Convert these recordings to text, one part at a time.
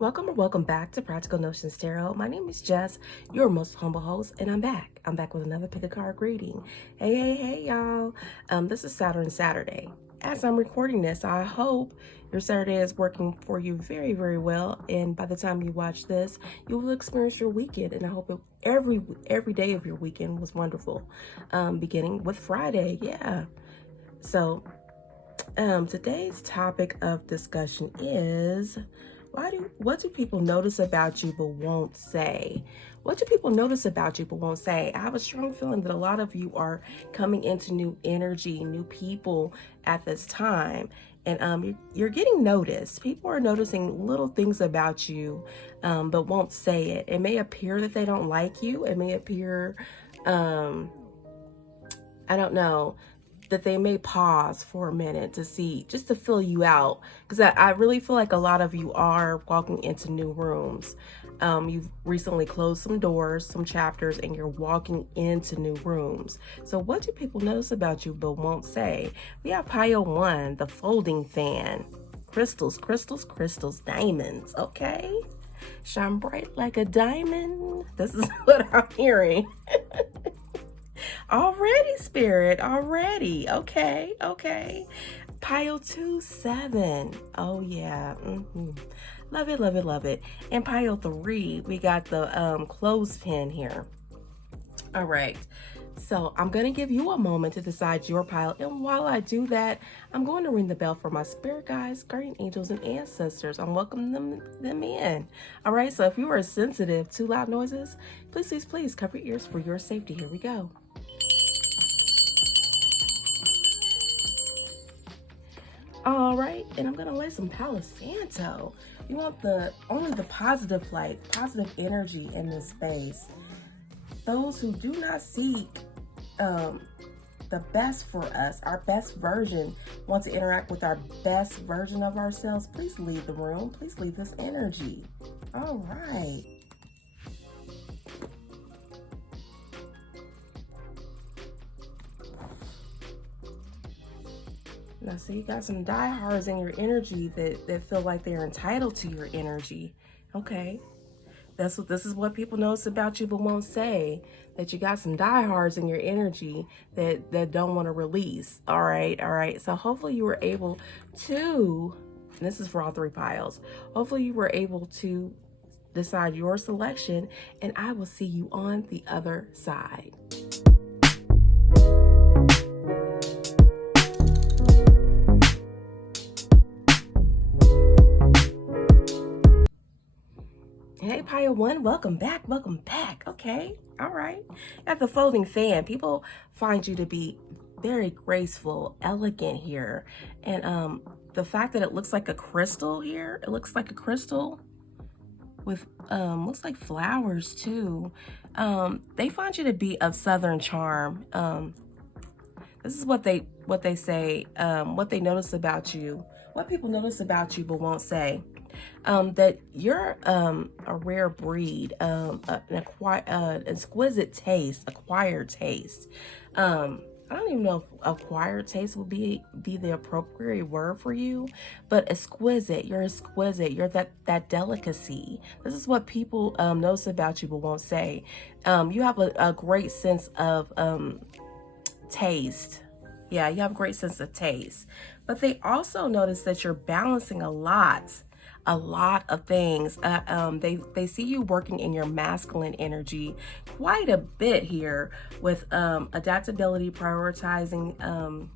Welcome or welcome back to Practical Notions Tarot. My name is Jess, your most humble host, and I'm back. I'm back with another pick a card reading. Hey, y'all. This is Saturday. As I'm recording this, I hope your Saturday is working for you very, very well. And by the time you watch this, you will experience your weekend. And I hope every day of your weekend was wonderful. Beginning with Friday, yeah. So today's topic of discussion is what do people notice about you but won't say? What do people notice about you but won't say? I have a strong feeling that a lot of you are coming into new energy, new people at this time. And you're getting noticed. People are noticing little things about you, but won't say it. It may appear that they don't like you. It may appear, I don't know, that they may pause for a minute to see, just to fill you out. Because I really feel like a lot of you are walking into new rooms. You've recently closed some doors, some chapters, and you're walking into new rooms. So what do people notice about you but won't say? We have Pile 1, the folding fan. Crystals, diamonds, okay? Shine bright like a diamond. This is what I'm hearing. Already, Spirit, already. Okay. Pile 2, 7. Oh, yeah. Love it. And pile 3, we got the clothespin here. All right. So I'm going to give you a moment to decide your pile. And while I do that, I'm going to ring the bell for my spirit guides, guardian angels, and ancestors. I'm welcoming them in. All right. So if you are sensitive to loud noises, please cover your ears for your safety. Here we go. All right, and I'm gonna lay some Palo Santo. You want only the positive light, positive energy in this space. Those who do not seek the best for us, our best version, want to interact with our best version of ourselves, please leave the room. Please leave this energy. All right. Now, see, you got some diehards in your energy that feel like they're entitled to your energy. Okay. This is what people notice about you but won't say. That you got some diehards in your energy that don't want to release. All right. So hopefully you were able to, and this is for all 3 piles, hopefully you were able to decide your selection, and I will see you on the other side. Hey, Pile 1, welcome back. Okay, all right. At the folding fan, people find you to be very graceful, elegant here. And the fact that it looks like a crystal here, it looks like a crystal with, looks like flowers too. They find you to be of Southern charm. This is what they say, what they notice about you, what people notice about you but won't say. That you're a rare breed, an exquisite taste, acquired taste. I don't even know if acquired taste would be the appropriate word for you, but exquisite. You're exquisite. You're that delicacy. This is what people notice about you but won't say. You have a great sense of taste. Yeah, you have a great sense of taste. But they also notice that you're balancing a lot of things. They see you working in your masculine energy quite a bit here with adaptability, prioritizing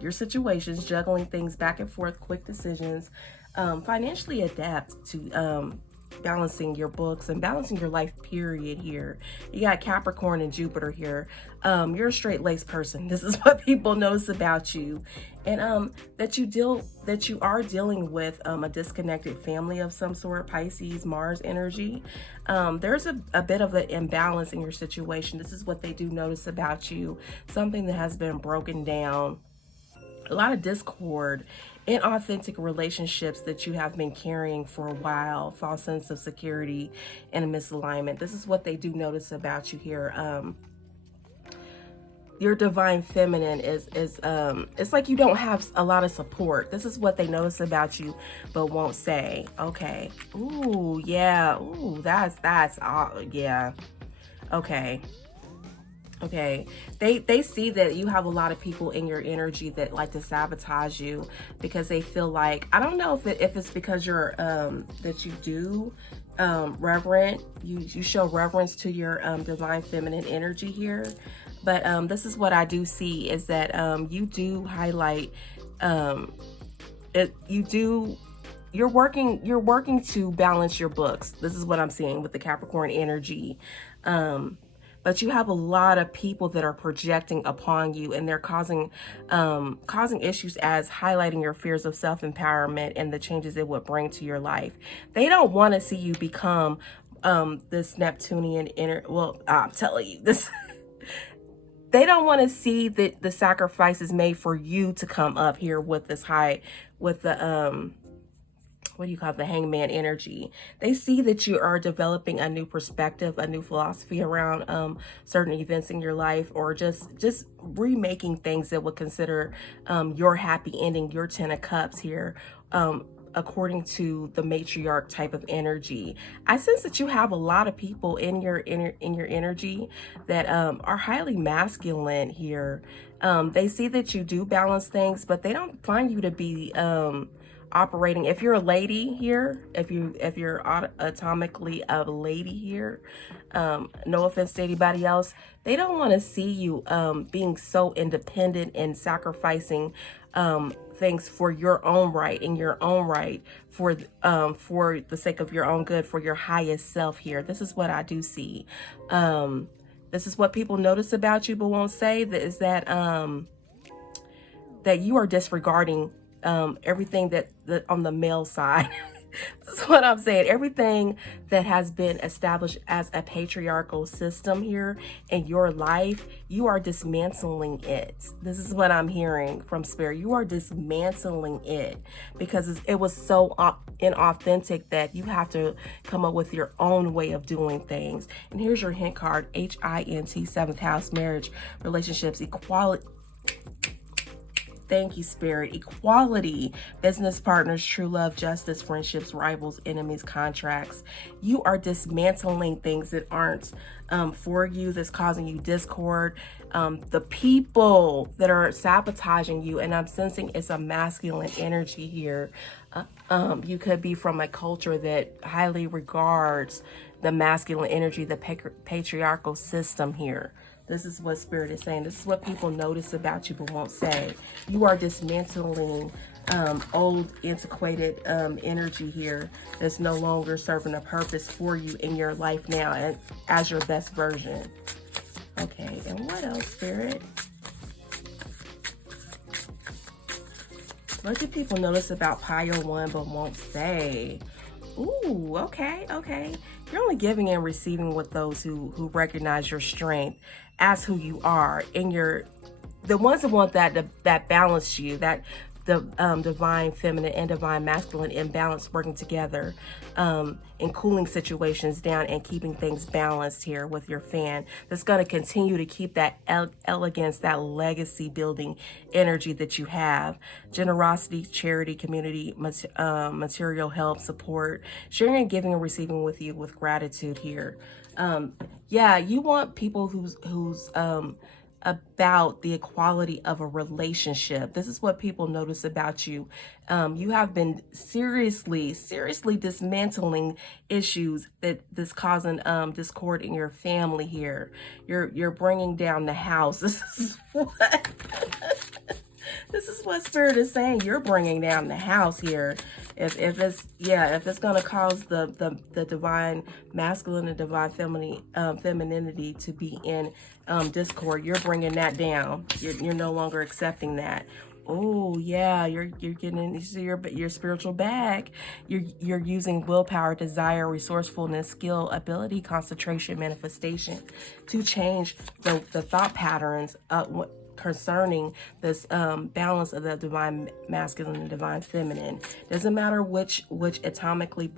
your situations, juggling things back and forth, quick decisions, financially adapt to balancing your books and balancing your life period here. You got Capricorn and Jupiter here. You're a straight-laced person. This is what people notice about you. And that you are dealing with a disconnected family of some sort, Pisces, Mars energy. There's a bit of an imbalance in your situation. This is what they do notice about you. Something that has been broken down. A lot of discord, inauthentic relationships that you have been carrying for a while, false sense of security and a misalignment. This is what they do notice about you here. your divine feminine is it's like you don't have a lot of support. This is what they notice about you but won't say. Okay. Ooh, yeah. Ooh, that's yeah. Okay. Okay. They see that you have a lot of people in your energy that like to sabotage you because they feel like, I don't know if it's because you're that you do you show reverence to your divine feminine energy here. But this is what I do see is that you do highlight you're working to balance your books. This is what I'm seeing with the Capricorn energy. But you have a lot of people that are projecting upon you, and they're causing issues as highlighting your fears of self-empowerment and the changes it would bring to your life. They don't want to see you become this Neptunian well, I'm telling you this. They don't want to see the sacrifices made for you to come up here with this with the what do you call it, the hangman energy. They see that you are developing a new perspective, a new philosophy around certain events in your life, or just remaking things that would consider your happy ending, your 10 of cups here, according to the matriarch type of energy. I sense that you have a lot of people in your energy that are highly masculine here. They see that you do balance things, but they don't find you to be operating. If you're a lady here, if you're atomically a lady here, no offense to anybody else, they don't want to see you being so independent and sacrificing things for your own right, in your own right, for the sake of your own good, for your highest self here. This is what I do see. This is what people notice about you but won't say, that is that that you are disregarding everything that on the male side. That's what I'm saying. Everything that has been established as a patriarchal system here in your life, you are dismantling it. This is what I'm hearing from Spirit. You are dismantling it because it was so inauthentic that you have to come up with your own way of doing things. And here's your hint card, HINT, 7th house, marriage, relationships, equality. Thank you, Spirit. Equality, business partners, true love, justice, friendships, rivals, enemies, contracts. You are dismantling things that aren't for you, that's causing you discord. The people that are sabotaging you, and I'm sensing it's a masculine energy here. You could be from a culture that highly regards the masculine energy, the patriarchal system here. This is what Spirit is saying. This is what people notice about you but won't say. You are dismantling old, antiquated energy here that's no longer serving a purpose for you in your life now and as your best version. Okay, and what else, Spirit? What do people notice about Pile 1 but won't say? Ooh, okay. You're only giving and receiving with those who recognize your strength as who you are, and the ones that want that balance you, that the divine feminine and divine masculine imbalance working together in cooling situations down and keeping things balanced here with your fan. That's going to continue to keep that elegance, that legacy building energy that you have. Generosity, charity, community, material help, support, sharing and giving and receiving with you with gratitude here. Yeah, you want people who's about the equality of a relationship. This is what people notice about you. You have been seriously dismantling issues that's causing discord in your family here. You're bringing down the house. This is what this is what Spirit is saying. You're bringing down the house here. If it's gonna cause the divine masculine and divine femininity to be in discord, you're bringing that down. You're no longer accepting that. Oh yeah, you're getting into your spiritual bag. You're using willpower, desire, resourcefulness, skill, ability, concentration, manifestation to change the thought patterns concerning this balance of the divine masculine and divine feminine. Doesn't matter which atomically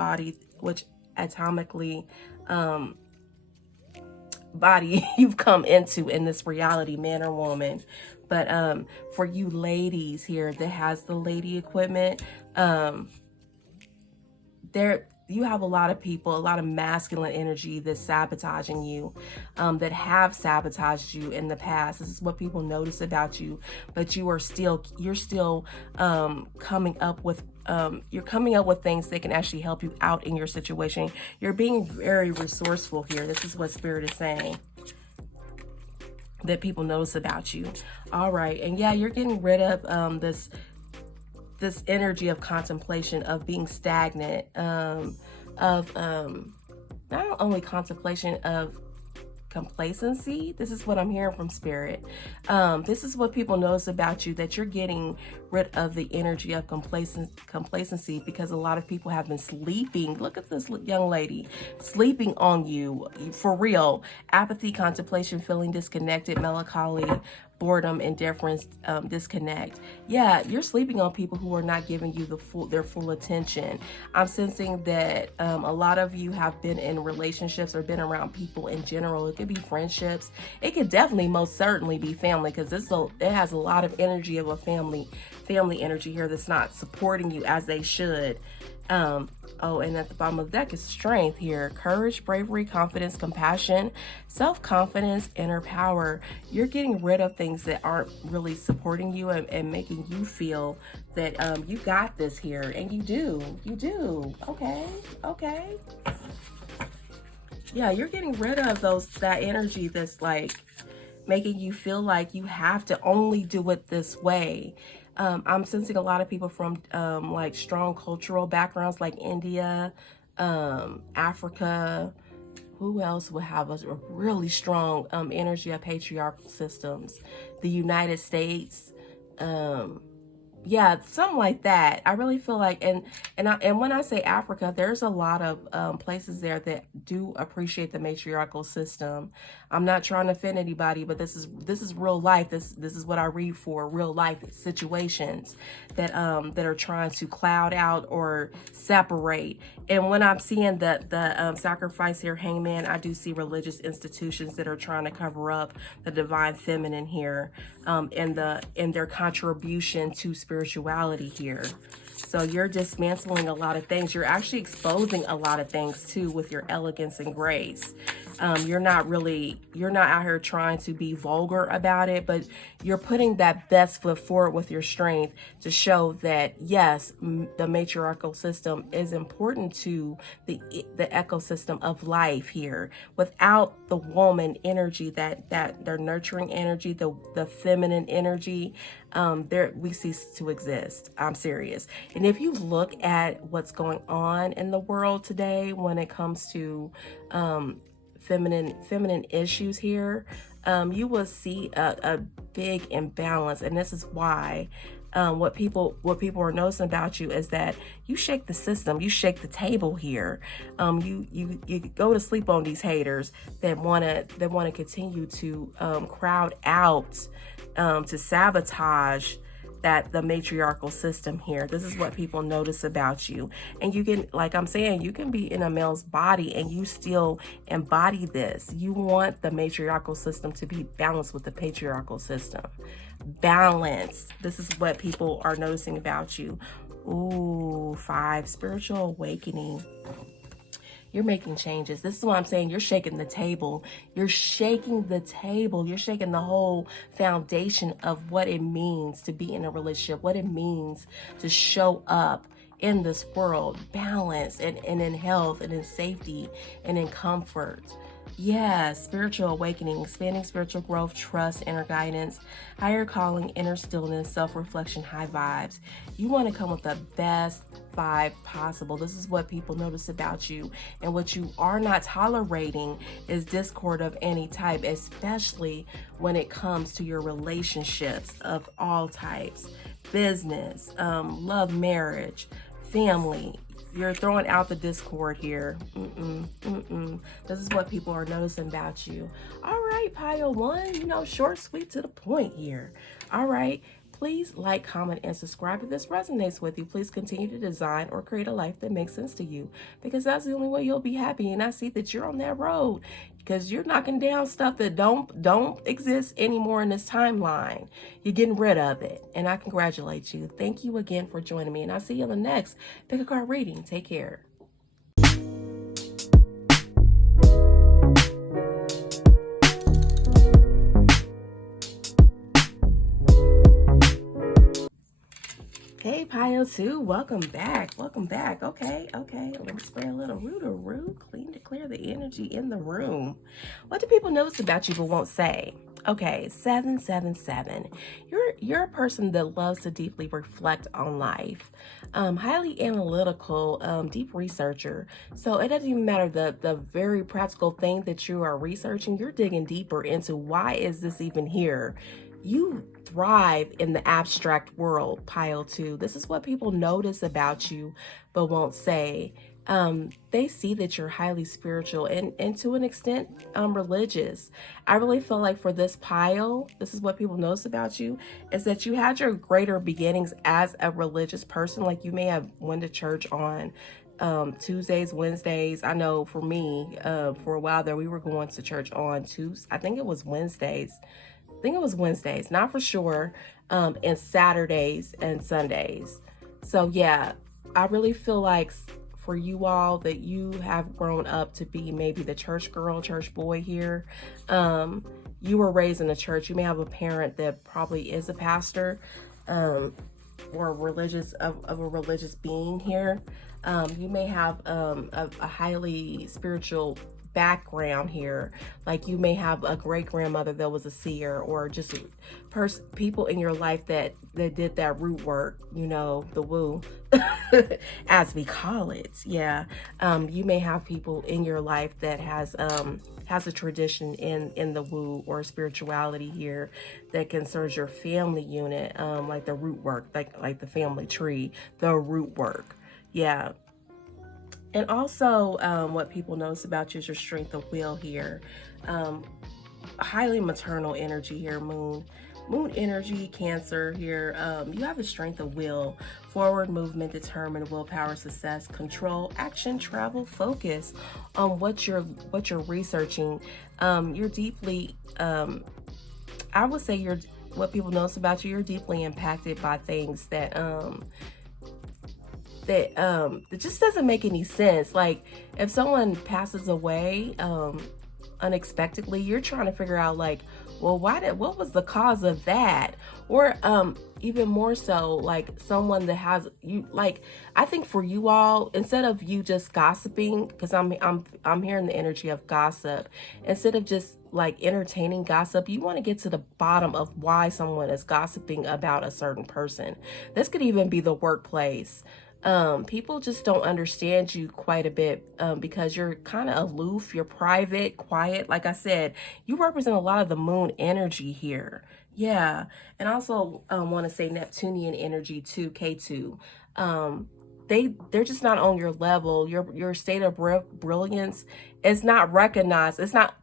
body you've come into in this reality, man or woman. But for you ladies here that has the lady equipment, there you have a lot of people, a lot of masculine energy that's sabotaging you, that have sabotaged you in the past. This is what people notice about you, but you're still coming up with things that can actually help you out in your situation. You're being very resourceful here. This is what Spirit is saying that people notice about you. All right, and yeah, you're getting rid of this energy of contemplation, of being stagnant, of not only contemplation, of complacency. This is what I'm hearing from Spirit. This is what people notice about you, that you're getting rid of the energy of complacency, because a lot of people have been sleeping. Look at this young lady, sleeping on you, for real. Apathy, contemplation, feeling disconnected, melancholy, boredom, indifference, disconnect. Yeah, you're sleeping on people who are not giving you their full attention. I'm sensing that a lot of you have been in relationships or been around people in general. It could be friendships. It could definitely, most certainly, be family, because it has a lot of energy of a family energy here that's not supporting you as they should. Oh, and at the bottom of the deck is strength here. Courage, bravery, confidence, compassion, self-confidence, inner power. You're getting rid of things that aren't really supporting you and making you feel that you got this here. And you do. Okay. Yeah, you're getting rid of that energy that's like making you feel like you have to only do it this way. I'm sensing a lot of people from like strong cultural backgrounds, like India, Africa. Who else would have a really strong energy of patriarchal systems? The United States. Yeah, something like that. I really feel like, and when I say Africa, there's a lot of places there that do appreciate the matriarchal system. I'm not trying to offend anybody, but this is real life. This is what I read for, real life situations that are trying to cloud out or separate. And when I'm seeing the sacrifice here, hangman, I do see religious institutions that are trying to cover up the divine feminine here, and their contribution to spirituality here. So you're dismantling a lot of things. You're actually exposing a lot of things too with your elegance and grace. You're not out here trying to be vulgar about it, but you're putting that best foot forward with your strength to show that, yes, the matriarchal system is important to the ecosystem of life here. Without the woman energy, that their nurturing energy, the feminine energy, we cease to exist. I'm serious. And if you look at what's going on in the world today when it comes to feminine issues here, you will see a big imbalance. And this is why what people are noticing about you is that you shake the system, you shake the table here. You go to sleep on these haters that wanna continue to crowd out, to sabotage the matriarchal system here. This is what people notice about you. And you can, like I'm saying, you can be in a male's body and you still embody this. You want the matriarchal system to be balanced with the patriarchal system. Balance. This is what people are noticing about you. Ooh, 5, spiritual awakening. You're making changes. This is what I'm saying. You're shaking the table. You're shaking the table. You're shaking the whole foundation of what it means to be in a relationship, what it means to show up in this world, balance and in health and in safety and in comfort. Yeah, spiritual awakening, expanding spiritual growth, trust, inner guidance, higher calling, inner stillness, self-reflection, high vibes. You want to come with the best vibe possible. This is what people notice about you. And what you are not tolerating is discord of any type, especially when it comes to your relationships of all types. Business, love, marriage, family. You're throwing out the discord here. This is what people are noticing about you. All right, pile 1, short, sweet, to the point here. All right, Please like, comment, and subscribe if this resonates with you. Please continue to design or create a life that makes sense to you, because that's the only way you'll be happy. And I see that you're on that road, because you're knocking down stuff that don't exist anymore in this timeline. You're getting rid of it, and I congratulate you. Thank you again for joining me, and I'll see you in the next Pick a Card reading. Take care. Hey, Pile 2, welcome back. Welcome back. Okay. Let me spray a little root, clean to clear the energy in the room. What do people notice about you but won't say? Okay, 777. You're a person that loves to deeply reflect on life. Highly analytical, deep researcher. So it doesn't even matter the very practical thing that you are researching. You're digging deeper into why is this even here. You thrive in the abstract world, Pile 2. This is what people notice about you but won't say. They see that you're highly spiritual and to an extent religious. I really feel like for this pile, this is what people notice about you, is that you had your greater beginnings as a religious person. Like you may have went to church on Tuesdays, Wednesdays. I know for me, for a while there, we were going to church on Tuesdays. I think it was Wednesdays. Not for sure, and Saturdays and Sundays. So yeah, I really feel like for you all that you have grown up to be maybe the church girl, church boy here. You were raised in a church. You may have a parent that probably is a pastor, or a religious of a religious being here. You may have a highly spiritual background here. Like you may have a great grandmother that was a seer, or just people in your life that did that root work, you know, the woo as we call it. Yeah. You may have people in your life that has a tradition in the woo or spirituality here that concerns your family unit, like the root work, like the family tree, the root work. Yeah. And also, what people notice about you is your strength of will here. Highly maternal energy here, Moon energy, Cancer here. You have the strength of will, forward movement, determined, willpower, success, control, action, travel, focus on what you're researching. You're deeply, I would say what people notice about you, you're deeply impacted by things that it just doesn't make any sense. Like if someone passes away unexpectedly, you're trying to figure out like, well, what was the cause of that? Or even more so, like someone that has you, like I think for you all, instead of you just gossiping, because I'm hearing the energy of gossip, instead of just like entertaining gossip, you want to get to the bottom of why someone is gossiping about a certain person. This could even be the workplace. People just don't understand you quite a bit because you're kind of aloof, you're private, quiet. Like I said, you represent a lot of the moon energy here. Yeah. And also want to say Neptunian energy too, K2. They're just not on your level. Your state of brilliance is not recognized. It's not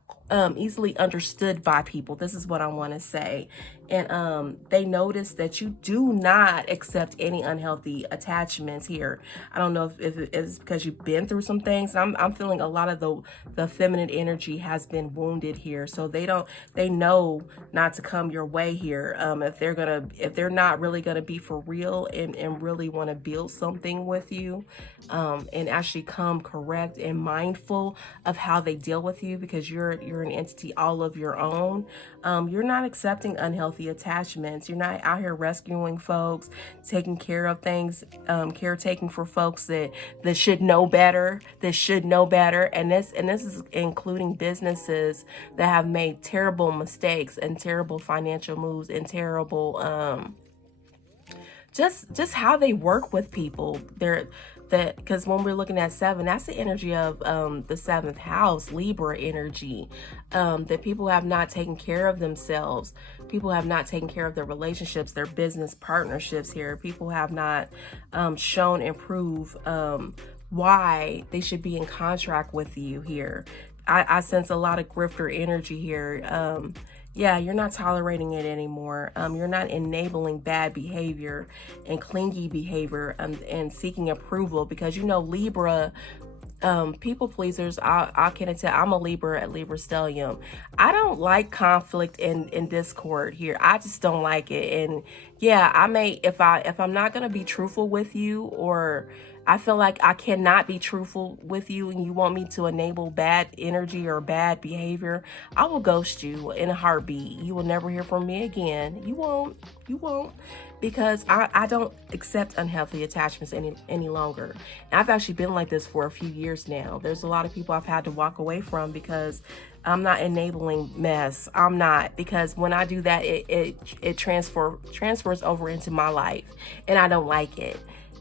easily understood by people. This is what I want to say. And they notice that you do not accept any unhealthy attachments here. I don't know if it's because you've been through some things. I'm feeling a lot of the feminine energy has been wounded here. So they know not to come your way here. If they're not really gonna be for real and really want to build something with you, and actually come correct and mindful of how they deal with you, because you're an entity all of your own. You're not accepting unhealthy attachments. You're not out here rescuing folks, taking care of things, caretaking for folks that should know better, and this is including businesses that have made terrible mistakes and terrible financial moves and terrible just how they work with people. Because when we're looking at 7, that's the energy of the 7th house, Libra energy, that people have not taken care of themselves. People have not taken care of their relationships, their business partnerships here. People have not shown and proved why they should be in contract with you here. I sense a lot of grifter energy here. Yeah, you're not tolerating it anymore. You're not enabling bad behavior and clingy behavior, and seeking approval, because you know Libra, people pleasers. I can tell, I'm a Libra at Libra Stellium. I don't like conflict in discord here. I just don't like it. And yeah, I may, if I'm not gonna be truthful with you, or I feel like I cannot be truthful with you and you want me to enable bad energy or bad behavior, I will ghost you in a heartbeat. You will never hear from me again. You won't, because I don't accept unhealthy attachments any longer. And I've actually been like this for a few years now. There's a lot of people I've had to walk away from because I'm not enabling mess. I'm not, because when I do that, it transfers over into my life, and I don't like it.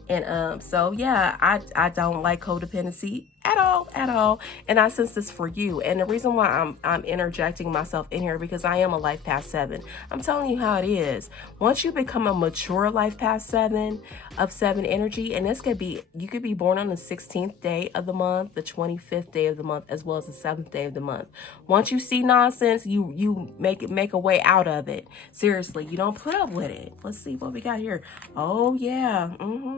And so yeah, I don't like codependency at all. And I sense this for you. And the reason why I'm interjecting myself in here, because I am a life path 7. I'm telling you how it is. Once you become a mature life path 7 of 7 energy, and this could be, you could be born on the 16th day of the month, the 25th day of the month, as well as the 7th day of the month. Once you see nonsense, you make a way out of it. Seriously, you don't put up with it. Let's see what we got here. Oh yeah,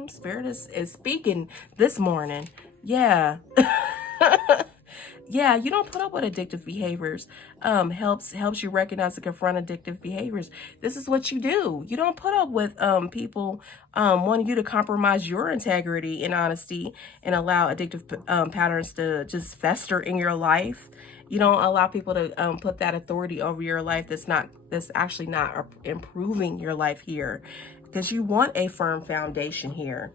Spirit is speaking this morning. Yeah. Yeah, you don't put up with addictive behaviors. Helps you recognize and confront addictive behaviors. This is what you do. You don't put up with people wanting you to compromise your integrity and honesty and allow addictive patterns to just fester in your life. You don't allow people to put that authority over your life that's actually not improving your life here, because you want a firm foundation here.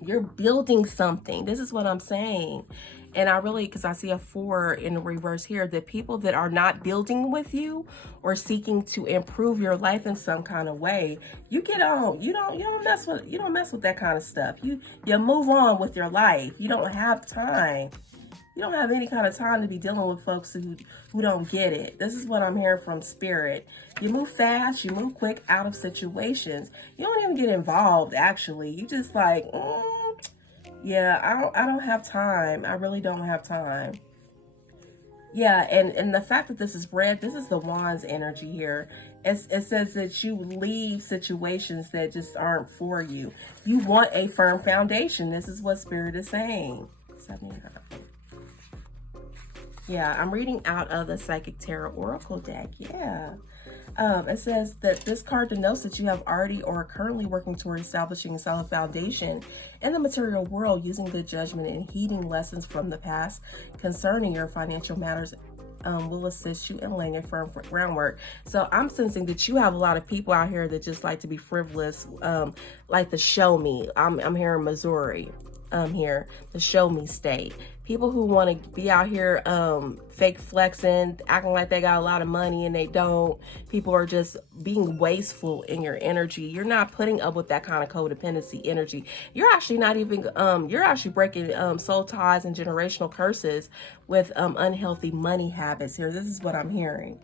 You're building something. This is what I'm saying. And I really, because I see a 4 in the reverse here, the people that are not building with you or seeking to improve your life in some kind of way, you get on. You don't mess with that kind of stuff. You move on with your life. You don't have time. You don't have any kind of time to be dealing with folks who don't get it. This is what I'm hearing from Spirit. You move fast, you move quick out of situations. You don't even get involved, actually. You just like, yeah, I don't have time. I really don't have time. Yeah, and the fact that this is red, this is the Wands energy here. It says that you leave situations that just aren't for you. You want a firm foundation. This is what Spirit is saying. 79. Yeah, I'm reading out of the Psychic Tarot Oracle deck. Yeah. It says that this card denotes that you have already or are currently working toward establishing a solid foundation in the material world, using good judgment and heeding lessons from the past concerning your financial matters will assist you in laying a firm groundwork. So I'm sensing that you have a lot of people out here that just like to be frivolous, like the show me. I'm here in Missouri. Here, the show me state. People who want to be out here fake flexing, acting like they got a lot of money and they don't. People are just being wasteful in your energy. You're not putting up with that kind of codependency energy. You're actually not even, you're actually breaking soul ties and generational curses with unhealthy money habits here. This is what I'm hearing.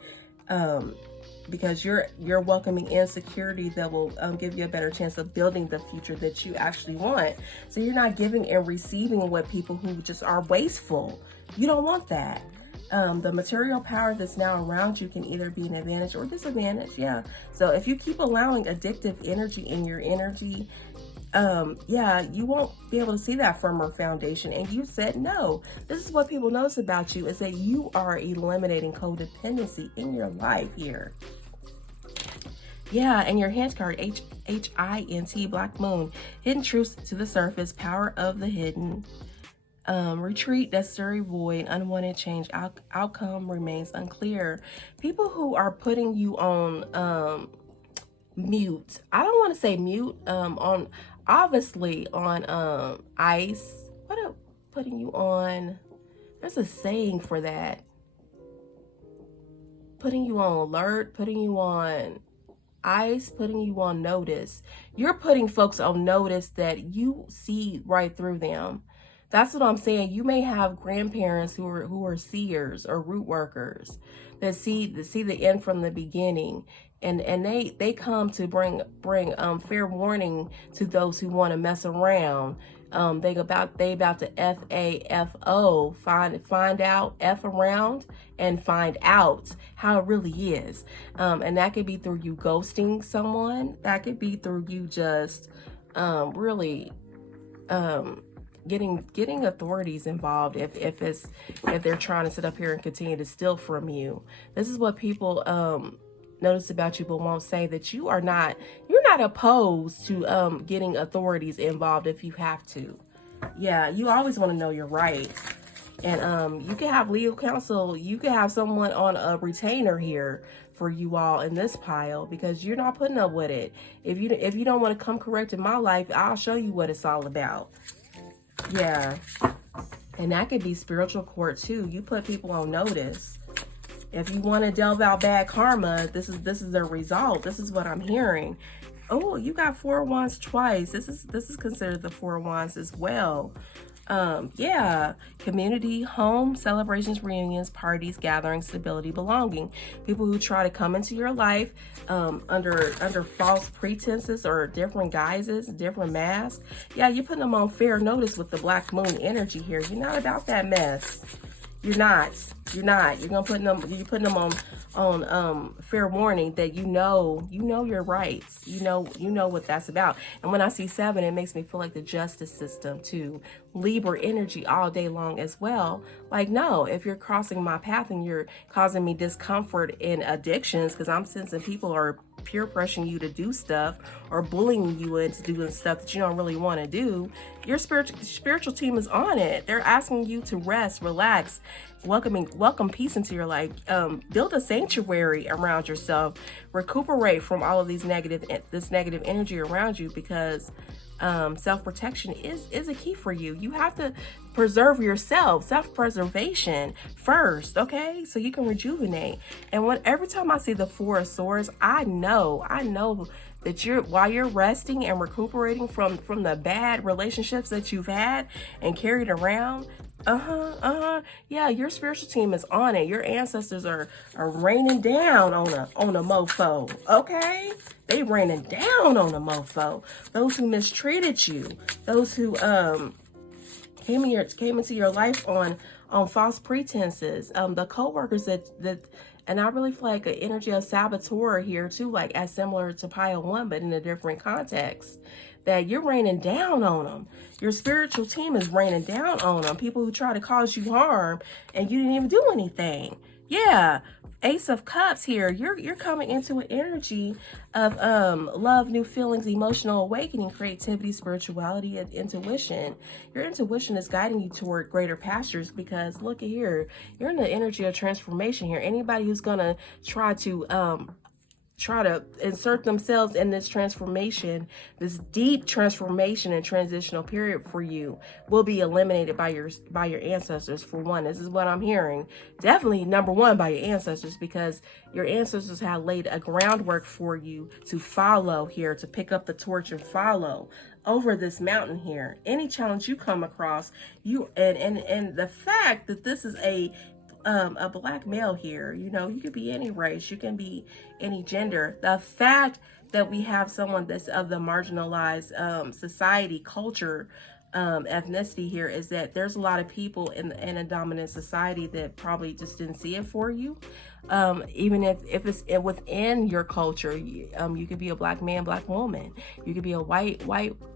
Because you're welcoming insecurity that will give you a better chance of building the future that you actually want. So you're not giving and receiving with people who just are wasteful. You don't want that. The material power that's now around you can either be an advantage or disadvantage. Yeah. So if you keep allowing addictive energy in your energy, yeah, you won't be able to see that firmer foundation. And you said no. This is what people notice about you, is that you are eliminating codependency in your life here. Yeah, and your hint card, Hint, Black Moon. Hidden truths to the surface, power of the hidden. Retreat, necessary void, unwanted change, outcome remains unclear. People who are putting you on mute. I don't want to say mute, on obviously on ice. What are putting you on? There's a saying for that. Putting you on alert, putting you on ice, putting you on notice. You're putting folks on notice that you see right through them. That's what I'm saying. You may have grandparents who are seers or root workers that see the end from the beginning, and they come to bring fair warning to those who want to mess around they about to FAFO, find out, F around and find out how it really is. And that could be through you ghosting someone. That could be through you just really getting authorities involved if they're trying to sit up here and continue to steal from you. This is what people notice about you but won't say, that you're not opposed to getting authorities involved if you have to. Yeah, you always want to know your rights. And you can have legal counsel. You can have someone on a retainer here for you all in this pile, because you're not putting up with it. If you don't want to come correct in my life, I'll show you what it's all about. Yeah. And that could be spiritual court too. You put people on notice. If you want to delve out bad karma, this is the result. This is what I'm hearing. Oh, you got 4 of Wands twice. This is considered the 4 of Wands as well. Yeah, community, home, celebrations, reunions, parties, gatherings, stability, belonging. People who try to come into your life under false pretenses or different guises, different masks. Yeah, you're putting them on fair notice with the black moon energy here. You're not about that mess. You're not. You're putting them on fair warning that you know your rights. You know what that's about. And when I see 7, it makes me feel like the justice system too. Libra energy all day long as well. Like, no, if you're crossing my path and you're causing me discomfort and addictions, because I'm sensing people are peer pressuring you to do stuff or bullying you into doing stuff that you don't really want to do, your spiritual team is on it. They're asking you to rest, relax, welcome peace into your life, build a sanctuary around yourself, recuperate from all of this negative energy around you, because self-protection is a key for you. You have to preserve yourself, self-preservation first, okay? So you can rejuvenate. And every time I see the 4 of Swords, I know that while you're resting and recuperating from the bad relationships that you've had and carried around, yeah, your spiritual team is on it. Your ancestors are raining down on a mofo, okay? They raining down on a mofo. Those who mistreated you, those who came into your life on false pretenses, the co-workers that and I really feel like an energy of saboteur here too, like as similar to pile 1, but in a different context. That you're raining down on them. Your spiritual team is raining down on them. People who try to cause you harm and you didn't even do anything. Yeah. Ace of Cups here. You're coming into an energy of love, new feelings, emotional awakening, creativity, spirituality, and intuition. Your intuition is guiding you toward greater pastures, because look at here. You're in the energy of transformation here. Anybody who's gonna try to insert themselves in this transformation, this deep transformation and transitional period for you, will be eliminated by your ancestors. For one, this is what I'm hearing. Definitely number 1 by your ancestors, because your ancestors have laid a groundwork for you to follow here, to pick up the torch and follow over this mountain here. Any challenge you come across, and the fact that this is a black male here, you could be any race, you can be any gender. The fact that we have someone that's of the marginalized society, culture, ethnicity here, is that there's a lot of people in a dominant society that probably just didn't see it for you. Even if it's within your culture, you could be a black man, black woman. You could be a white,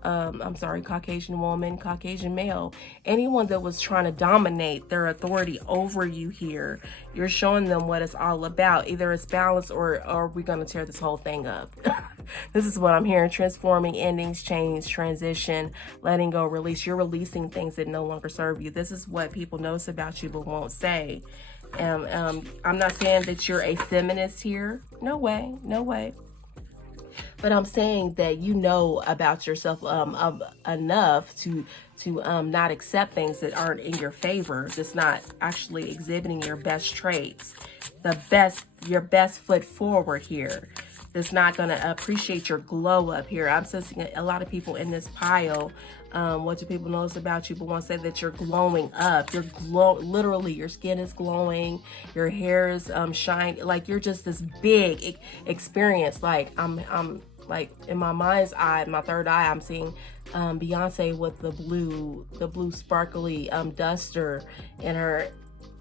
Caucasian woman, Caucasian male. Anyone that was trying to dominate their authority over you here, you're showing them what it's all about. Either it's balance or we're going to tear this whole thing up. This is what I'm hearing. Transforming, endings, change, transition, letting go, release. You're releasing things that no longer serve you. This is what people notice about you but won't say. I'm not saying that you're a feminist here. No way. But I'm saying that you know about yourself enough to not accept things that aren't in your favor. That's not actually exhibiting your best traits, your best foot forward here. That's not going to appreciate your glow up here. I'm sensing a lot of people in this pile. What do people notice about you but won't say that you're glowing up? You're literally, your skin is glowing, your hair is shining, like you're just this big experience. Like I'm like in my mind's eye, my third eye, I'm seeing Beyonce with the blue sparkly duster in her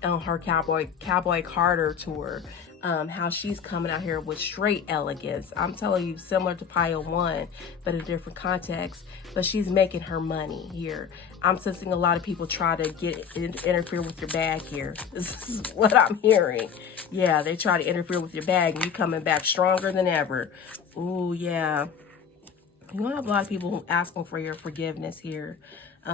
on her Cowboy Carter tour. How she's coming out here with straight elegance. I'm telling you, similar to Pile 1, but in a different context. But she's making her money here. I'm sensing a lot of people try to interfere with your bag here. This is what I'm hearing. Yeah, they try to interfere with your bag, and you coming back stronger than ever. Ooh, yeah. You don't have a lot of people asking for your forgiveness here.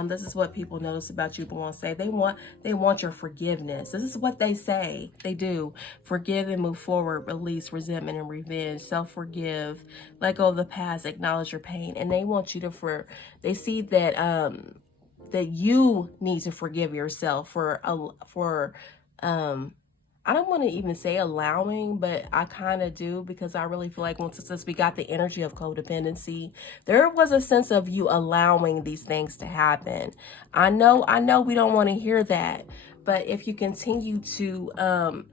This is what people notice about you, but won't say. They want your forgiveness. This is what they say. They do. Forgive and move forward. Release resentment and revenge. Self-forgive. Let go of the past. Acknowledge your pain. And they want you to they see that that you need to forgive yourself for I don't want to even say allowing, but I kind of do, because I really feel like since we got the energy of codependency, there was a sense of you allowing these things to happen. I know we don't want to hear that, but if you continue to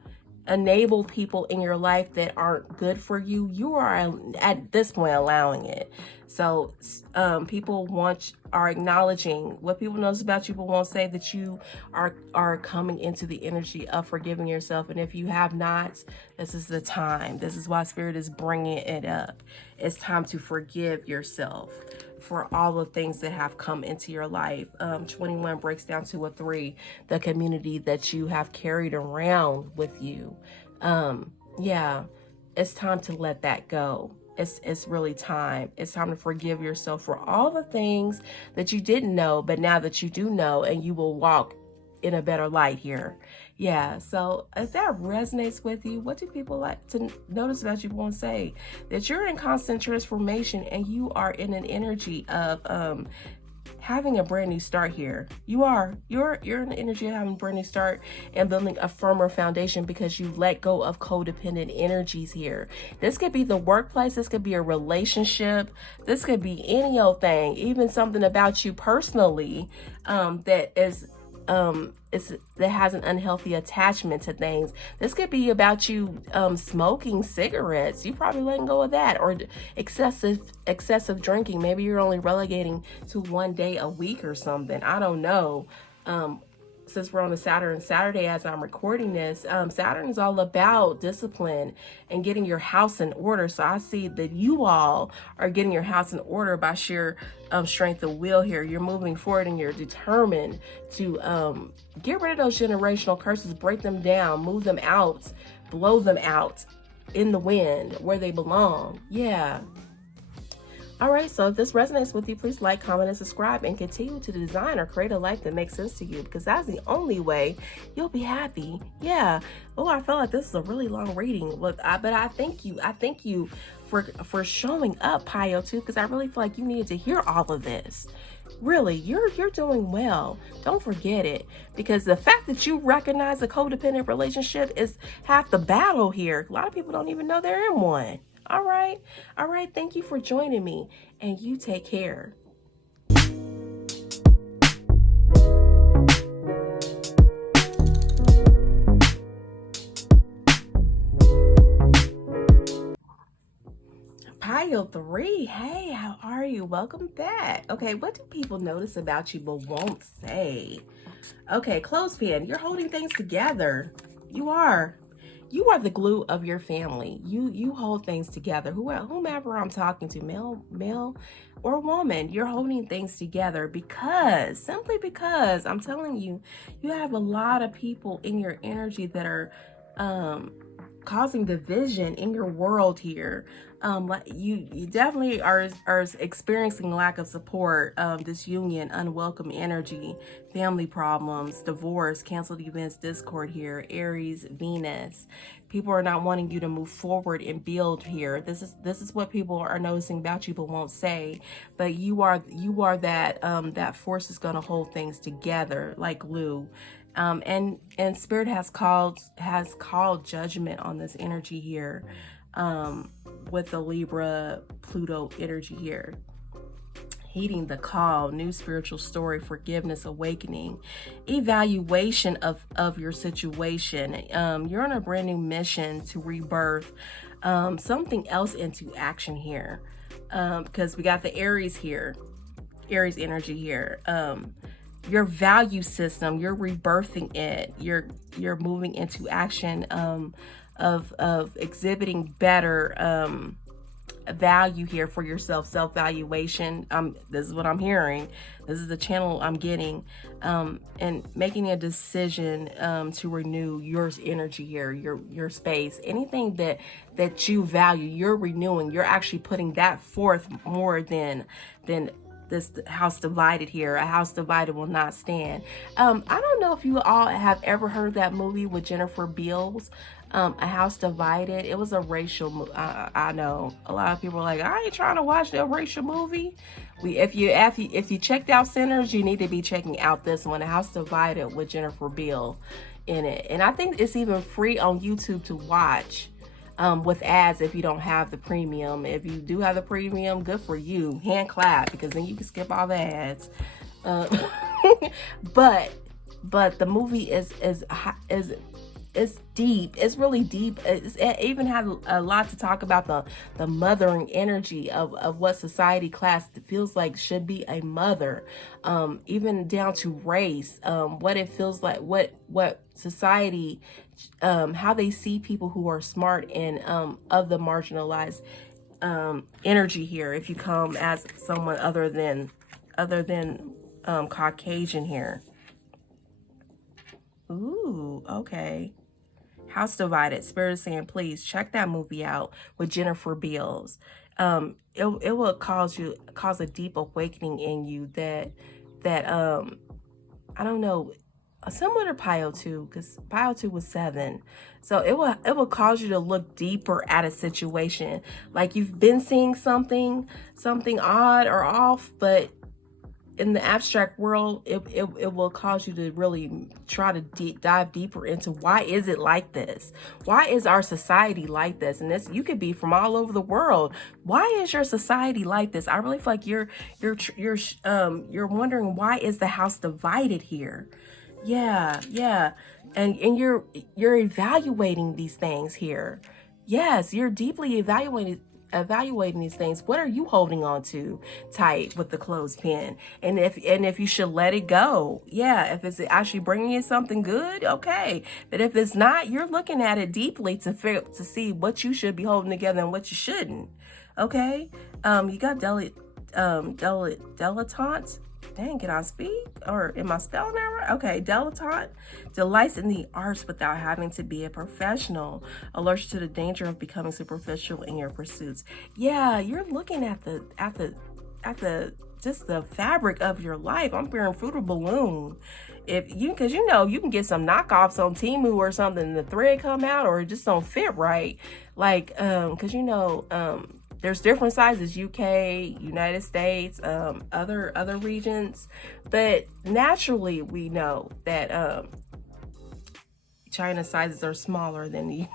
enable people in your life that aren't good for you, you are at this point allowing it. So people are acknowledging what people knows about you, but won't say that you are coming into the energy of forgiving yourself. And if you have not, this is the time. This is why Spirit is bringing it up. It's time to forgive yourself for all the things that have come into your life. 21 breaks down to a 3, the community that you have carried around with you. Yeah, it's time to let that go. It's really time. It's time to forgive yourself for all the things that you didn't know, but now that you do know, and you will walk in a better light here. Yeah, so if that resonates with you, what do people like to notice about you? Won't say that you're in constant transformation, and you are in an energy of having a brand new start here. You're in the energy of having a brand new start and building a firmer foundation, because you let go of codependent energies here. This could be the workplace. This could be a relationship. This could be any old thing, even something about you personally that has an unhealthy attachment to things. This could be about you smoking cigarettes. You probably letting go of that, or excessive drinking. Maybe you're only relegating to 1 day a week or something. I don't know. Since we're on a Saturday as I'm recording this, Saturn is all about discipline and getting your house in order. So I see that you all are getting your house in order by sheer strength of will here. You're moving forward, and you're determined to get rid of those generational curses, break them down, move them out, blow them out in the wind where they belong. Yeah. All right, so if this resonates with you, please like, comment, and subscribe, and continue to design or create a life that makes sense to you, because that's the only way you'll be happy. Yeah. Oh, I felt like this is a really long reading, but I thank you. I thank you for showing up, Pio, too, because I really feel like you needed to hear all of this. Really, you're doing well. Don't forget it, because the fact that you recognize a codependent relationship is half the battle here. A lot of people don't even know they're in one. All right. Thank you for joining me, and you take care. Pile 3, hey, how are you? Welcome back. Okay, what do people notice about you but won't say? Okay, clothespin, you're holding things together. You are the glue of your family. You hold things together. Whomever I'm talking to, male or woman, you're holding things together simply because I'm telling you, you have a lot of people in your energy that are causing division in your world here. You definitely are experiencing lack of support, disunion, unwelcome energy, family problems, divorce, canceled events, discord here, Aries, Venus. People are not wanting you to move forward and build here. This is what people are noticing about you but won't say. But you are that force is going to hold things together like glue. And Spirit has called judgment on this energy here, with the Libra Pluto energy here. Heeding the call, new spiritual story, forgiveness, awakening, evaluation of your situation. You're on a brand new mission to rebirth something else into action here. because we got the Aries here, Aries energy here. Your value system, you're rebirthing it. You're moving into action of exhibiting better value here for yourself, self-valuation. This is what I'm hearing. This is the channel I'm getting, and making a decision to renew your energy here, your space, anything that you value, you're renewing. You're actually putting that forth more than this house divided here. A house divided will not stand. I don't know if you all have ever heard that movie with Jennifer Beals, A House Divided. It was a racial I know a lot of people are like, I ain't trying to watch a racial movie. If you checked out Sinners, you need to be checking out this one, A House Divided, with Jennifer Beals in it. And I think it's even free on YouTube to watch. With ads if you don't have the premium. If you do have the premium, good for you. Hand clap, because then you can skip all the ads. But the movie is deep. It's really deep. It even has a lot to talk about the mothering energy of what society class feels like should be a mother, even down to race, what it feels like, what society, how they see people who are smart and of the marginalized energy here. If you come as someone other than Caucasian here. Ooh, okay. House Divided. Spirit is saying, please check that movie out with Jennifer Beals. It will cause a deep awakening in you that I don't know, similar to Pio 2, because Pio 2 was 7. So it will cause you to look deeper at a situation. Like you've been seeing something odd or off, but in the abstract world, it will cause you to really try to dive deeper into why is it like this? Why is our society like this? And this, you could be from all over the world. Why is your society like this? I really feel like you're wondering, why is the house divided here? Yeah. And you're evaluating these things here. Yes, you're deeply evaluating these things. What are you holding on to tight with the clothespin? And if you should let it go. Yeah, if it's actually bringing you something good, okay. But if it's not, you're looking at it deeply to see what you should be holding together and what you shouldn't. Okay. You got dilettante. Dang, can I speak? Or am I spelling that right? Okay, dilettante delights in the arts without having to be a professional, alerts you to the danger of becoming superficial in your pursuits. Yeah, you're looking at the just the fabric of your life. I'm wearing Fruit or Balloon. Because you can get some knockoffs on Temu or something, and the thread come out, or it just don't fit right. Like, because there's different sizes, UK, United States, other regions, but naturally we know that China sizes are smaller than the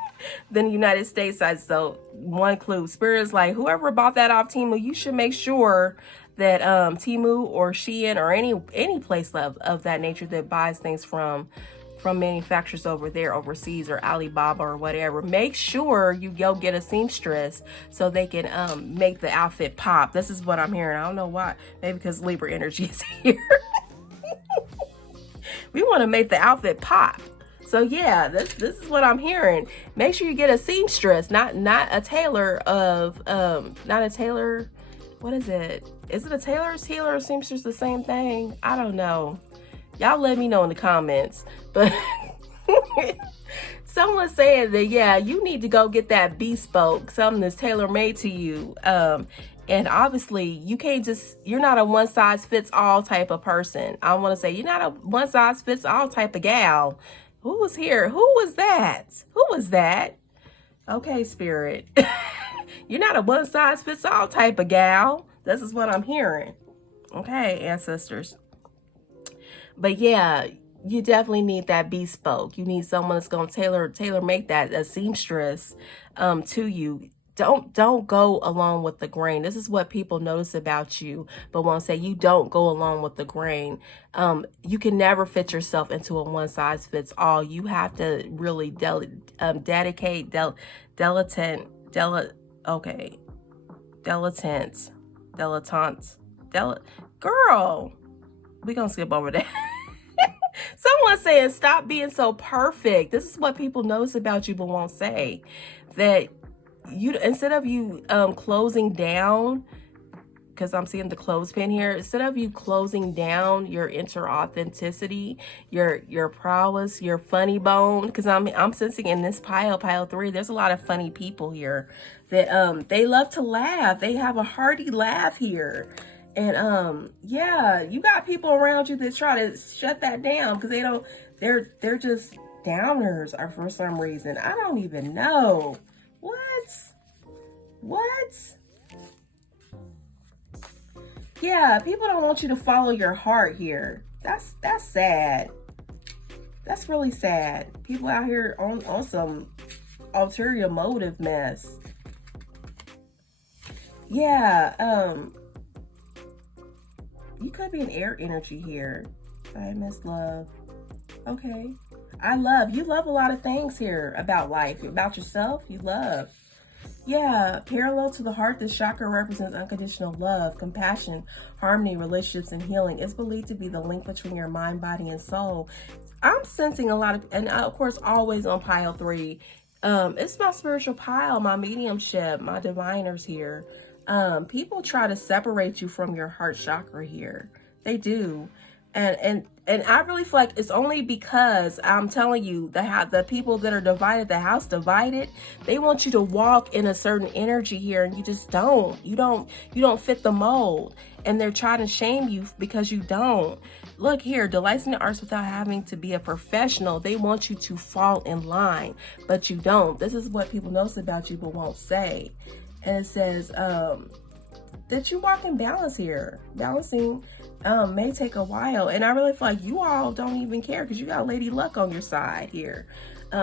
United States size. So one clue, Spirit is like, whoever bought that off Temu, you should make sure that Temu or Shein or any place of that nature that buys things from manufacturers over there overseas, or Alibaba or whatever, make sure you go get a seamstress so they can make the outfit pop. This is what I'm hearing. I don't know why. Maybe because Libra energy is here. We want to make the outfit pop. So yeah, this is what I'm hearing. Make sure you get a seamstress, not a tailor not a tailor. What is it? Is it a tailor or seamstress the same thing? I don't know. Y'all let me know in the comments. But someone said that, yeah, you need to go get that bespoke, something that's tailor-made to you. And obviously, you're not a one-size-fits-all type of person. I want to say you're not a one-size-fits-all type of gal. Who was here? Who was that? Who was that? Okay, Spirit. You're not a one-size-fits-all type of gal. This is what I'm hearing. Okay, ancestors. But yeah, you definitely need that bespoke. You need someone that's going to tailor make that, a seamstress to you. Don't go along with the grain. This is what people notice about you, but won't say. You don't go along with the grain. You can never fit yourself into a one size fits all. You have to really dilettante, girl, we gonna skip over that. Someone saying, stop being so perfect. This is what people notice about you but won't say. That you, instead of you closing down, because I'm seeing the clothespin here, instead of you closing down your inner-authenticity, your prowess, your funny bone, because I'm sensing in this pile 3, there's a lot of funny people here that they love to laugh. They have a hearty laugh here. And yeah, you got people around you that try to shut that down because they're just downers or for some reason. I don't even know. What? Yeah, people don't want you to follow your heart here. That's sad. That's really sad. People out here on some ulterior motive mess. Yeah, you could be an air energy here. I miss love. Okay. You love a lot of things here about life, about yourself, you love. Yeah, parallel to the heart, this chakra represents unconditional love, compassion, harmony, relationships, and healing. It's believed to be the link between your mind, body, and soul. I'm sensing a lot of, and of course, always on pile 3. It's my spiritual pile, my mediumship, my diviners here. People try to separate you from your heart chakra here. They do. And I really feel like it's only because I'm telling you the people that are divided, the house divided, they want you to walk in a certain energy here, and you just don't. You don't fit the mold, and they're trying to shame you because you don't. Look here, delights in the arts without having to be a professional. They want you to fall in line, but you don't. This is what people notice about you but won't say. And it says that you walk in balance here. Balancing may take a while, and I really feel like you all don't even care because you got Lady Luck on your side here.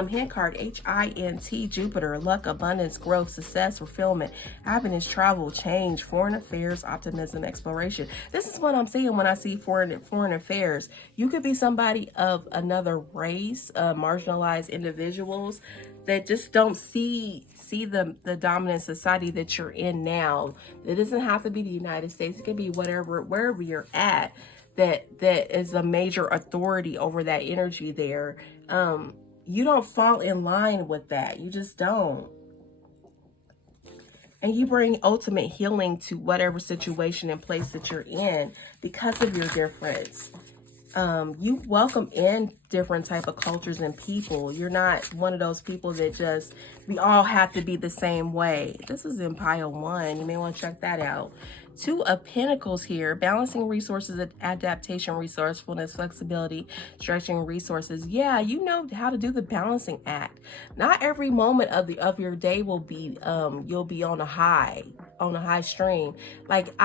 Hint card, Hint, Jupiter, luck, abundance, growth, success, fulfillment, happiness, travel, change, foreign affairs, optimism, exploration. This is what I'm seeing when I see foreign affairs. You could be somebody of another race, marginalized individuals that just don't see the dominant society that you're in now. It doesn't have to be the United States. It could be wherever you're at that is a major authority over that energy there. You don't fall in line with that. You just don't. And you bring ultimate healing to whatever situation and place that you're in because of your difference. You welcome in different type of cultures and people. You're not one of those people that just, we all have to be the same way. This is in pile 1. You may want to check that out. 2 of Pentacles here, balancing resources, adaptation, resourcefulness, flexibility, stretching resources. Yeah, you know how to do the balancing act. Not every moment of your day will be you'll be on a high stream. Like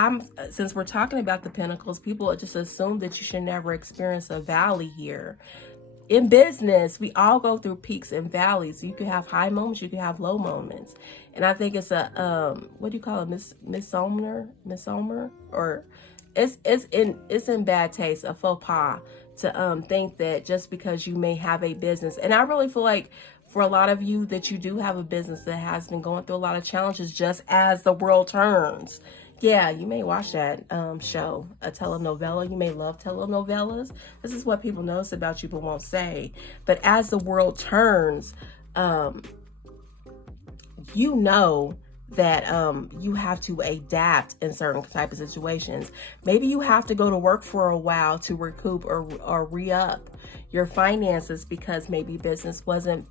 since we're talking about the Pentacles, people just assume that you should never experience a valley here. In business, we all go through peaks and valleys. You can have high moments, you can have low moments. And I think it's a what do you call it, misnomer, or it's in bad taste, a faux pas to think that just because you may have a business. And I really feel like for a lot of you that you do have a business that has been going through a lot of challenges just as the world turns. Yeah, you may watch that show, a telenovela. You may love telenovelas. This is what people notice about you but won't say. But as the world turns, you know that you have to adapt in certain type of situations. Maybe you have to go to work for a while to recoup or re-up your finances because maybe business wasn't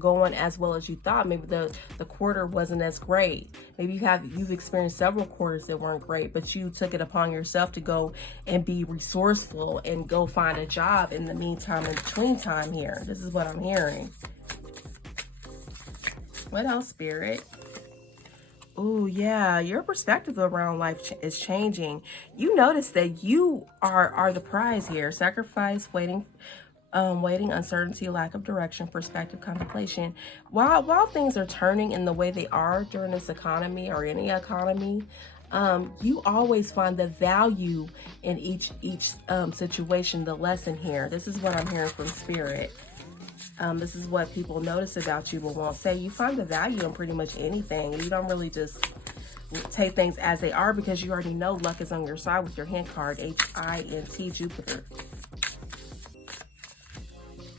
going as well as you thought. Maybe the quarter wasn't as great. Maybe you've experienced several quarters that weren't great, but you took it upon yourself to go and be resourceful and go find a job in the meantime, in between time here. This is what I'm hearing. What else, Spirit? Oh yeah, your perspective around life is changing. You notice that you are the prize here. Sacrifice, waiting, uncertainty, lack of direction, perspective, contemplation. While things are turning in the way they are during this economy or any economy, you always find the value in each situation, the lesson here. This is what I'm hearing from Spirit. This is what people notice about you but won't say. You find the value in pretty much anything. You don't really just take things as they are, because you already know luck is on your side with your hint card, Hint, Jupiter.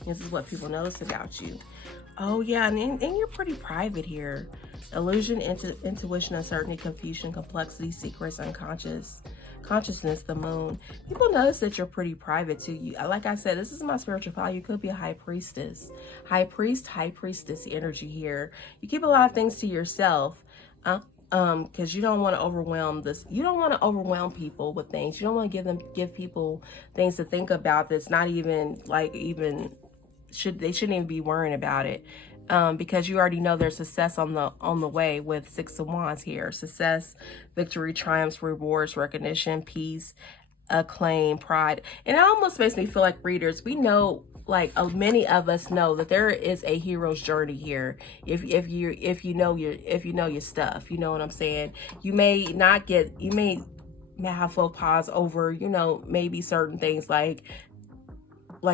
This is what people notice about you. Oh yeah, and you're pretty private here. Illusion, intuition, uncertainty, confusion, complexity, secrets, consciousness, the moon. People notice that you're pretty private too. You, like I said, this is my spiritual file. You could be a high priestess, high priestess energy here. You keep a lot of things to yourself. Because you don't want to overwhelm this. You don't want to overwhelm people with things. You don't want to give people things to think about that's not even like they shouldn't even be worrying about it. Because you already know there's success on the way with Six of Wands here. Success, victory, triumphs, rewards, recognition, peace, acclaim, pride. And it almost makes me feel like readers, we know, like many of us know, that there is a hero's journey here. If you know your stuff, you know what I'm saying. You may have faux pas over, you know, maybe certain things like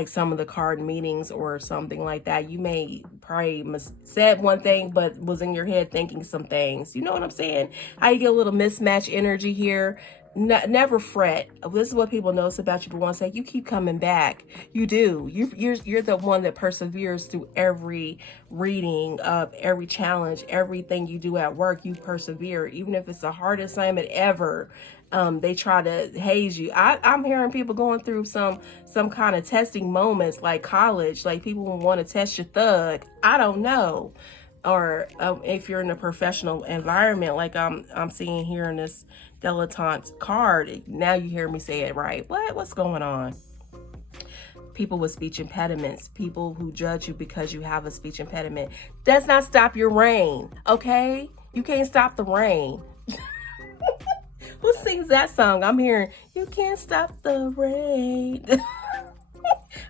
some of the card meanings or something like that. You may probably said one thing but was in your head thinking some things. You know what I'm saying? How you get a little mismatch energy here. Never fret. This is what people notice about you. But one sec, you keep coming back. You do. You're the one that perseveres through every reading, every challenge, everything you do at work. You persevere, even if it's the hardest assignment ever. They try to haze you. I'm hearing people going through some kind of testing moments, like college, like people want to test your thug. I don't know. Or if you're in a professional environment, like I'm seeing here in this dilettante card. Now you hear me say it right. What's going on? People with speech impediments, people who judge you because you have a speech impediment, does not stop your rain. Okay, you can't stop the rain. Who sings that song? I'm hearing, you can't stop the rain.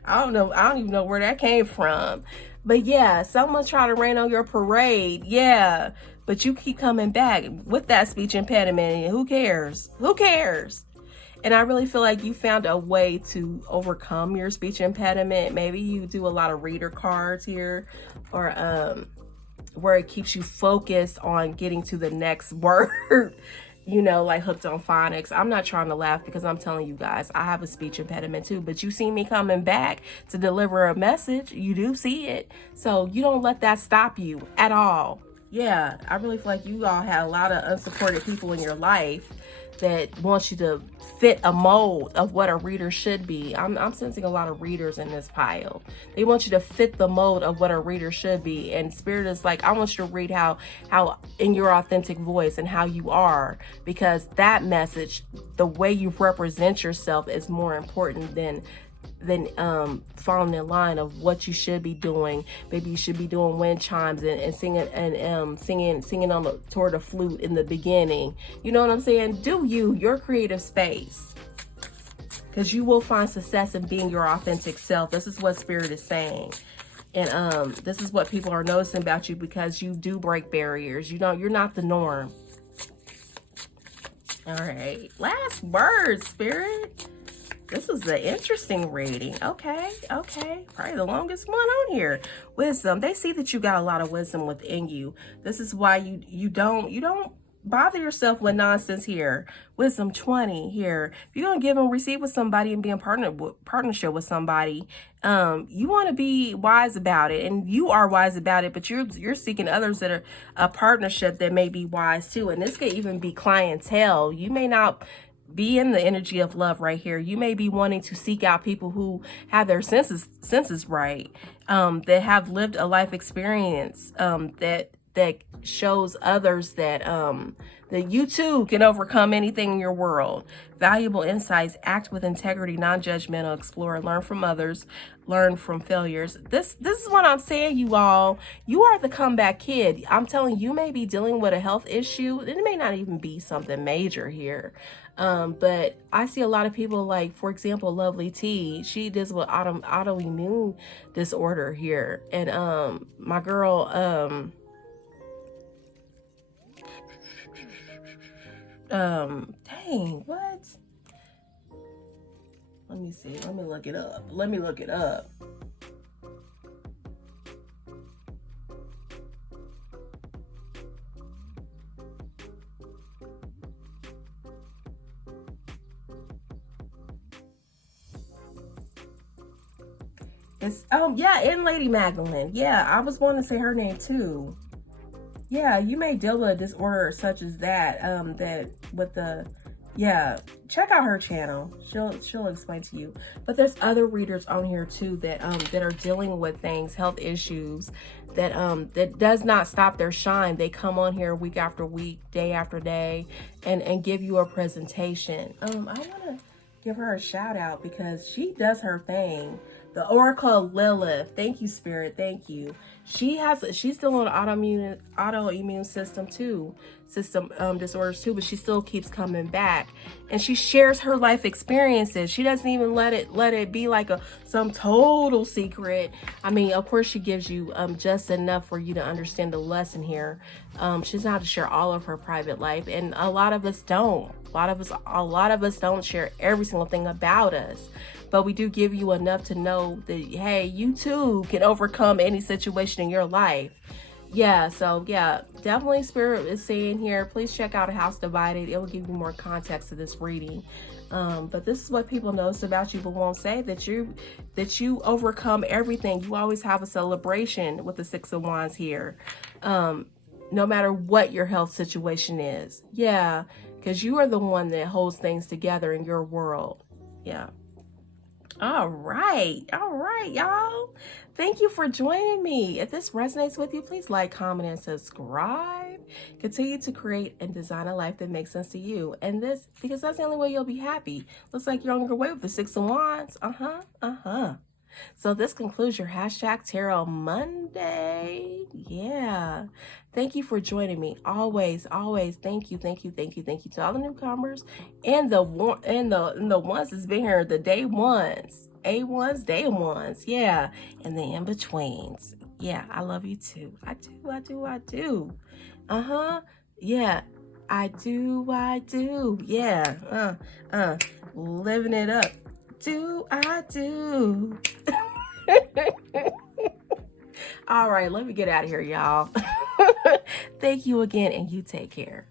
I don't know. I don't even know where that came from. But yeah, someone's trying to rain on your parade. Yeah. But you keep coming back with that speech impediment. And who cares? Who cares? And I really feel like you found a way to overcome your speech impediment. Maybe you do a lot of reader cards here, or where it keeps you focused on getting to the next word. You know, like hooked on phonics. I'm not trying to laugh because I'm telling you guys, I have a speech impediment too, but you see me coming back to deliver a message. You do see it. So you don't let that stop you at all. Yeah, I really feel like you all have a lot of unsupported people in your life that wants you to fit a mold of what a reader should be. I'm sensing a lot of readers in this pile. They want you to fit the mold of what a reader should be. And Spirit is like, I want you to read how in your authentic voice and how you are, because that message, the way you represent yourself, is more important than falling in line of what you should be doing. Maybe you should be doing wind chimes and singing and singing on toward the flute in the beginning. You know what I'm saying? Do your creative space, because you will find success in being your authentic self. This is what Spirit is saying. And this is what people are noticing about you, because you do break barriers. You're not the norm. All right, last word, Spirit. This is an interesting reading. Okay. Probably the longest one on here. Wisdom. They see that you got a lot of wisdom within you. This is why you don't bother yourself with nonsense here. Wisdom 20 here. If you're gonna give and receive with somebody and be in partnership with somebody, you want to be wise about it, and you are wise about it. But you're seeking others that are a partnership that may be wise too. And this could even be clientele. You may not be in the energy of love right here. You may be wanting to seek out people who have their senses right, that have lived a life experience, that shows others that that you too can overcome anything in your world. Valuable insights, act with integrity, non-judgmental, explore, learn from others, learn from failures. This is what I'm saying, you all. You are the comeback kid. I'm telling you, may be dealing with a health issue. It may not even be something major here. But I see a lot of people, like, for example, Lovely T. She deals with autoimmune disorder here. And my girl, dang, what? Let me see. Let me look it up. It's, yeah, and Lady Magdalene. Yeah, I was going to say her name too. Yeah, you may deal with a disorder such as that, that with the, yeah, check out her channel. She'll explain to you. But there's other readers on here too that that are dealing with things, health issues, that that does not stop their shine. They come on here week after week, day after day, and give you a presentation. I want to give her a shout out because she does her thing. The Oracle of Lilith. Thank you, Spirit. Thank you. She's still on autoimmune system disorders too, but she still keeps coming back, and she shares her life experiences. She doesn't even let it be like some total secret. I mean, of course, she gives you just enough for you to understand the lesson here. She's not to share all of her private life, and a lot of us don't. A lot of us don't share every single thing about us. But we do give you enough to know that, hey, you too can overcome any situation in your life. Yeah, so yeah, definitely Spirit is saying here, please check out A House Divided. It will give you more context to this reading. But this is what people notice about you but won't say, that you overcome everything. You always have a celebration with the Six of Wands here. No matter what your health situation is. Yeah, because you are the one that holds things together in your world. Yeah. All right, y'all. Thank you for joining me. If this resonates with you, please like, comment, and subscribe. Continue to create and design a life that makes sense to you. And this, because that's the only way you'll be happy. Looks like you're on your way with the Six of Wands. So this concludes your #Tarot Monday. Yeah. Thank you for joining me. Always thank you to all the newcomers and the ones that's been here, the day ones, A1s, day ones, yeah, and the in-betweens. Yeah, I love you too. I do. Yeah. I do. Yeah. Living it up. I do. All right, let me get out of here, y'all. Thank you again, and you take care.